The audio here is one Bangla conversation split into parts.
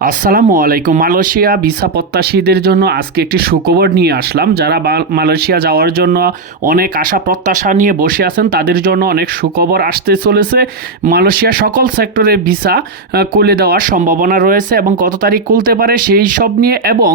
আসসালামু আলাইকুম। মালয়েশিয়া ভিসা প্রত্যাশীদের জন্য আজকে একটি সুখবর নিয়ে আসলাম। যারা মালয়েশিয়া যাওয়ার জন্য অনেক আশা প্রত্যাশা নিয়ে বসে আছেন তাদের জন্য অনেক সুখবর আসতে চলেছে। মালয়েশিয়া সকল সেক্টরে ভিসা খুলে দেওয়ার সম্ভাবনা রয়েছে এবং কত তারিখ খুলতে পারে সেই সব নিয়ে, এবং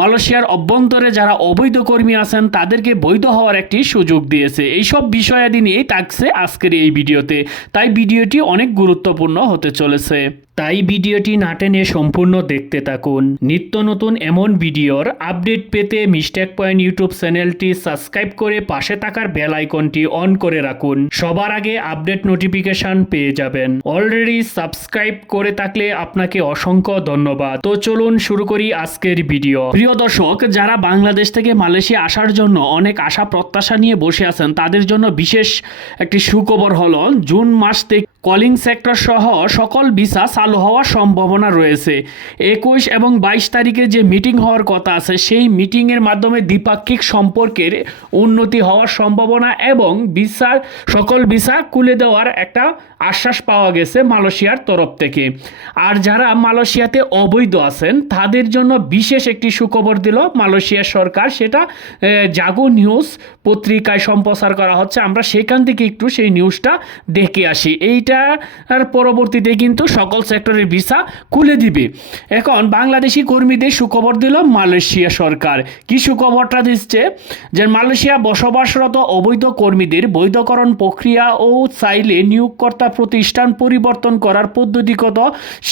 মালয়েশিয়ার অভ্যন্তরে যারা অবৈধ কর্মী আছেন তাদেরকে বৈধ হওয়ার একটি সুযোগ দিয়েছে। এইসব বিষয়াদি নিয়েই থাকছে আজকের এই ভিডিওতে, তাই ভিডিওটি অনেক গুরুত্বপূর্ণ হতে চলেছে। তাই ভিডিওটি না টেনে সম্পূর্ণ দেখতে থাকুন। নিত্য নতুন এমন ভিডিওর আপডেট পেতে মিস্টেক পয়েন্ট ইউটিউব চ্যানেলটি সাবস্ক্রাইব করে পাশে থাকার বেল আইকনটি অন করে রাখুন। সবার আগে আপডেট নোটিফিকেশন পেয়ে যাবেন। অলরেডি সাবস্ক্রাইব করে থাকলে আপনাকে অসংখ্য ধন্যবাদ। তো চলুন শুরু করি আজকের ভিডিও। প্রিয় দর্শক, যারা বাংলাদেশ থেকে মালয়েশিয়া আসার জন্য অনেক আশা প্রত্যাশা নিয়ে বসে আছেন তাদের জন্য বিশেষ একটি সুখবর হলো জুন মাস থেকে কলিং সেক্টর সহ সকল ভিসা চালু হওয়ার সম্ভাবনা রয়েছে। 21 এবং 22 তারিখে যে মিটিং হওয়ার কথা আছে সেই মিটিংয়ের মাধ্যমে দ্বিপাক্ষিক সম্পর্কের উন্নতি হওয়ার সম্ভাবনা এবং সকল ভিসা খুলে দেওয়ার একটা আশ্বাস পাওয়া গেছে মালয়েশিয়ার তরফ থেকে। আর যারা মালয়েশিয়াতে অবৈধ আছেন তাদের জন্য বিশেষ একটি সুখবর দিল মালয়েশিয়া সরকার, সেটা জাগো নিউজ পত্রিকায় সম্প্রচার করা হচ্ছে। আমরা সেখান থেকে একটু সেই নিউজটা দেখে আসি। আর পরবর্তীতে কিন্তু সকল সেক্টরের ভিসা খুলে দিবে। এখন বাংলাদেশি কর্মীদের সুখবর দিল মালয়েশিয়া সরকার। কি সুখবরটা দিচ্ছে যে মালয়েশিয়া বসবাসরত অবৈধ কর্মীদের বৈধকরণ প্রক্রিয়া ও চাইলে নিয়োগকর্তা প্রতিষ্ঠান পরিবর্তন করার পদ্ধতিগত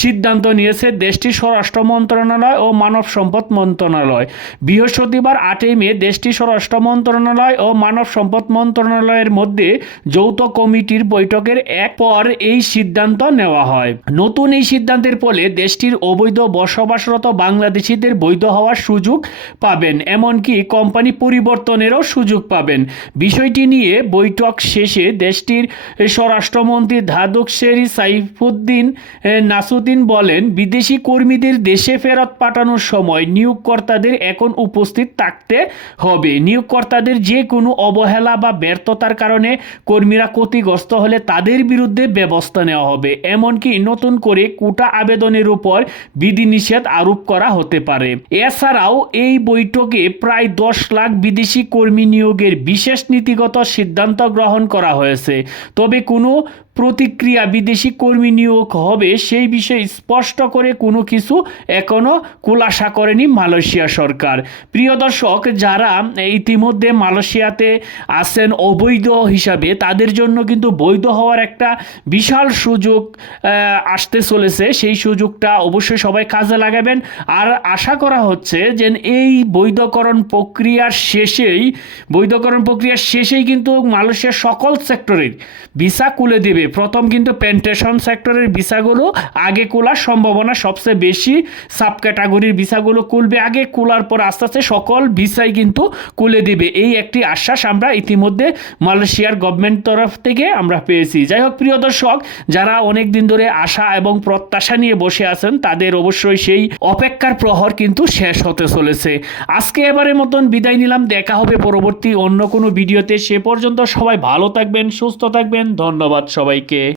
সিদ্ধান্ত নিয়েছে দেশটির স্বরাষ্ট্র মন্ত্রণালয় ও মানব সম্পদ মন্ত্রণালয়। বৃহস্পতিবার 8 মে দেশটির স্বরাষ্ট্র মন্ত্রণালয় ও মানব সম্পদ মন্ত্রণালয়ের মধ্যে যৌথ কমিটির বৈঠকের পর এই সিদ্ধান্ত নেওয়া হয়। নতুন এই সিদ্ধান্তের ফলে দেশটির অবৈধ বসবাসরত বাংলাদেশিদের বৈধ হওয়ার সুযোগ পাবেন, এমনকি কোম্পানি পরিবর্তনেরও সুযোগ পাবেন। বিষয়টি নিয়ে বৈঠক শেষে দেশটির স্বরাষ্ট্রমন্ত্রী ধাদক শেরি সাইফুদ্দিন নাসুদ্দিন বলেন, বিদেশি কর্মীদের দেশে ফেরত পাঠানোর সময় নিয়োগকর্তাদের এখন উপস্থিত থাকতে হবে। নিয়োগকর্তাদের যে কোনো অবহেলা বা ব্যর্থতার কারণে কর্মীরা ক্ষতিগ্রস্ত হলে তাদের বিরুদ্ধে ব্যবস্থা নেওয়া হবে। এমনকি নতুন করে কোটা আবেদনের উপর বিধিনিষেধ আরোপ করা হতে পারে। এছাড়াও এই বৈঠকে প্রায় 10 লাখ বিদেশি কর্মী নিয়োগের বিশেষ নীতিগত সিদ্ধান্ত গ্রহণ করা হয়েছে। তবে কোনো প্রতিক্রিয়া বিদেশি কর্মী নিয়োগ হবে সেই বিষয়ে স্পষ্ট করে কোনো কিছু এখনো খুলাসা করেনি মালয়েশিয়া সরকার। প্রিয় দর্শক, যারা ইতিমধ্যে মালয়েশিয়াতে আছেন অবৈধ হিসাবে তাদের জন্য কিন্তু বৈধ হওয়ার একটা বিশাল সুযোগ আসতে চলেছে। সেই সুযোগটা অবশ্যই সবাই কাজে লাগাবেন। আর আশা করা হচ্ছে যে এই বৈধকরণ প্রক্রিয়ার শেষেই কিন্তু মালয়েশিয়ার সকল সেক্টরের ভিসা খুলে দেবে। প্রথম কিন্তু পেন্টেশন সেক্টরের ভিসাগুলো আগে খোলার সম্ভাবনা সবচেয়ে বেশি। সাব ক্যাটাগরির ভিসাগুলো খুলবে আগে, খোলার পর আস্তে আস্তে সকল ভিসাই কিন্তু খুলে দিবে। এই একটি আশ্বাস আমরা ইতিমধ্যে মালয়েশিয়ার গভর্নমেন্ট তরফ থেকে আমরা পেয়েছি। যাই হোক প্রিয় দর্শক, যারা অনেক দিন ধরে আশা এবং প্রত্যাশা নিয়ে বসে আছেন তাদের অবশ্যই সেই অপেক্ষার প্রহর কিন্তু শেষ হতে চলেছে। আজকে এবারের মতন বিদায় নিলাম। দেখা হবে পরবর্তী অন্য কোনো ভিডিওতে। সে পর্যন্ত সবাই ভালো থাকবেন, সুস্থ থাকবেন। ধন্যবাদ সবাইকে।